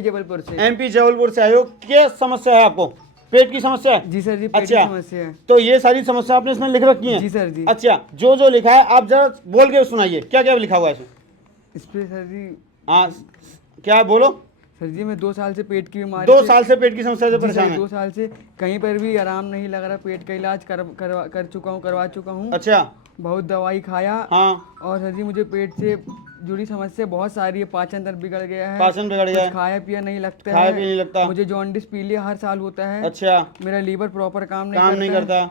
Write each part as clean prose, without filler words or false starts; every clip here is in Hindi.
जबलपुर से। MP जबलपुर से आए हो, क्या समस्या है आपको? पेट की समस्या है? जी सर जी, पेट की अच्छा, समस्या है। तो ये सारी समस्या आपने इसमें लिख रखी है? जी सर जी। अच्छा, जो जो लिखा है आप जरा बोल के सुनाइए, क्या क्या लिखा हुआ है इसमें? इस पे सर जी, हाँ, क्या बोलो? सर जी मैं 2 साल से पेट की बीमारी 2 साल से पेट की समस्या से जी परेशान सर, है? 2 साल से कहीं पर भी आराम नहीं लग रहा। पेट का इलाज कर चुका हूँ, करवा चुका हूँ। अच्छा, बहुत दवाई खाया। हाँ, और सर जी मुझे पेट से जुड़ी समस्या बहुत सारी है। पाचन तंत्र बिगड़ गया है, पाचन बिगड़ गया कुछ है, खाया पिया नहीं लगता खाया है, पिया नहीं लगता। मुझे जॉन्डिस पीलिया हर साल होता है। अच्छा, मेरा लीवर प्रॉपर काम काम नहीं नहीं करता।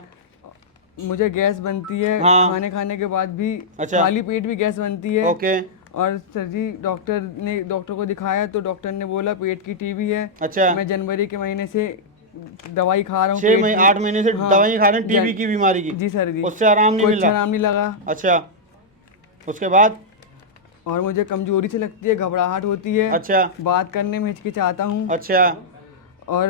मुझे गैस बनती है, हाँ। खाने के बाद भी। अच्छा। खाली पेट भी गैस बनती है। ओके। और सर जी डॉक्टर को दिखाया तो डॉक्टर ने बोला पेट की टीबी है। अच्छा। मैं जनवरी के महीने से दवाई खा रहा हूँ 8 महीने से हाँ, दवाई खा रहे हैं टीबी की बीमारी की? जी सर जी। उससे आराम नहीं मिल कुछ रहा? आराम नहीं लगा। अच्छा, उसके बाद? और मुझे कमजोरी से लगती है, घबराहट होती है। अच्छा। बात करने में हिचकिचाता हूँ। अच्छा। और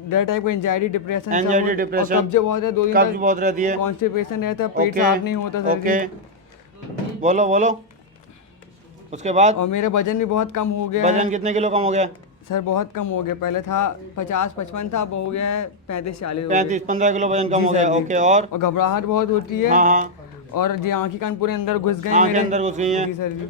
डर टाइप का एंजाइटी डिप्रेशन एंजाइटी डिप्रेशन? कब्ज बहुत है, 2 दिन कब्ज बहुत रहती है? कॉन्स्टिपेशन रहता है, पेट ओके, साफ नहीं होता सर ओके, जी। बोलो बोलो, उसके बाद? और मेरा वजन भी बहुत कम हो गया है। वजन कितने किलो कम हो गया? सर बहुत कम हो गया, पहले था 50-55 था, अब हो गया है 35-40 हो गया। 35-15 किलो वजन कम जी हो सर गया। जी। ओके, और? घबराहट बहुत होती है। हाँ हाँ, और जी आँखी कान पूरे अंदर घुस गए आँखें मेरे। अंदर घुस गई हैं? जी सर जी।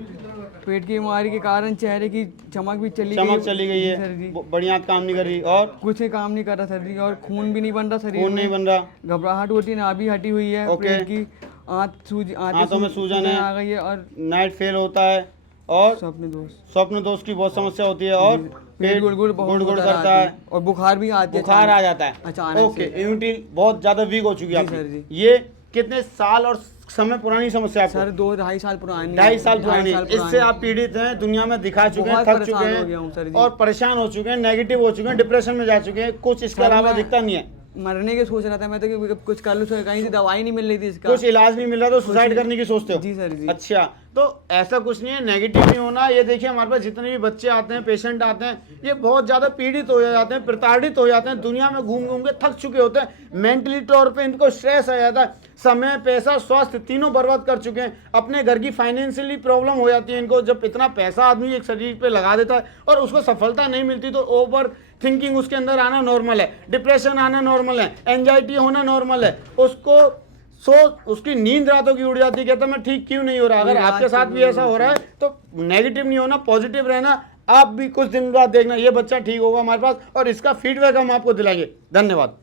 पेट की बीमारी के कारण चेहरे की चमक भी चली गई। चमक चली गई जी है? सर जी। बढ़िया काम नहीं कर रही? और? कुछ ही काम नहीं कर रहा सर जी, और खून भी नहीं बन रहा शरीर खून में। नहीं बन रहा? घबराहट होती है, नाभि हटी हुई है ओके। पेट की। आंतों में सूजन है, आ गई है। और नाइट फेल होता है, और स्वप्न दोष की बहुत समस्या होती है, और पेट गुड़गुड़ गुड़ करता है, और बुखार भी आती है, बुखार आ जाता है अचानक ओके, से। इम्यूनिटी बहुत ज्यादा वीक हो चुकी है जी सर आपकी। जी। ये कितने साल और समय पुरानी समस्या है आपको? सर 2-2.5 साल पुरानी। 2.5 साल पुरानी। इससे आप पीड़ित हैं, दुनिया में दिखा चुके हैं, बहुत थक चुके परेशान हो गया हूँ सर हैं जी। और परेशान हो चुके हैं, नेगेटिव हो चुके हैं, डिप्रेशन में जा चुके हैं, कुछ इसके सर, अलावा मैं दिखता नहीं है। मरने की सोच रहा था मैं तो, कि कुछ कर लूँ, कहीं से दवाई नहीं मिल रही थी इसका। कुछ इलाज नहीं मिल रहा तो सुसाइड करने की सोचते हो? जी सर जी। अच्छा, तो ऐसा कुछ नहीं है, नेगेटिव नहीं होना। ये देखिए हमारे पास जितने भी बच्चे आते हैं, पेशेंट आते हैं, ये बहुत ज़्यादा पीड़ित हो जाते हैं, प्रताड़ित हो जाते हैं, दुनिया में घूम घूम के थक चुके होते हैं, मेंटली तौर पे इनको स्ट्रेस आ जाता है, समय पैसा स्वास्थ्य तीनों बर्बाद कर चुके हैं, अपने घर की फाइनेंशियली प्रॉब्लम हो जाती है इनको। जब इतना पैसा आदमी एक शरीर पे लगा देता है और उसको सफलता नहीं मिलती तो ओवर थिंकिंग उसके अंदर आना नॉर्मल है, डिप्रेशन आना नॉर्मल है, एंजाइटी होना नॉर्मल है। उसकी नींद रातों की उड़ जाती है, कहता मैं ठीक क्यों नहीं हो रहा। अगर आपके साथ भी ऐसा हो रहा है तो नेगेटिव नहीं होना, पॉजिटिव रहना। आप भी कुछ दिन बाद देखना ये बच्चा ठीक होगा हमारे पास, और इसका फीडबैक हम आपको दिलाएंगे। धन्यवाद।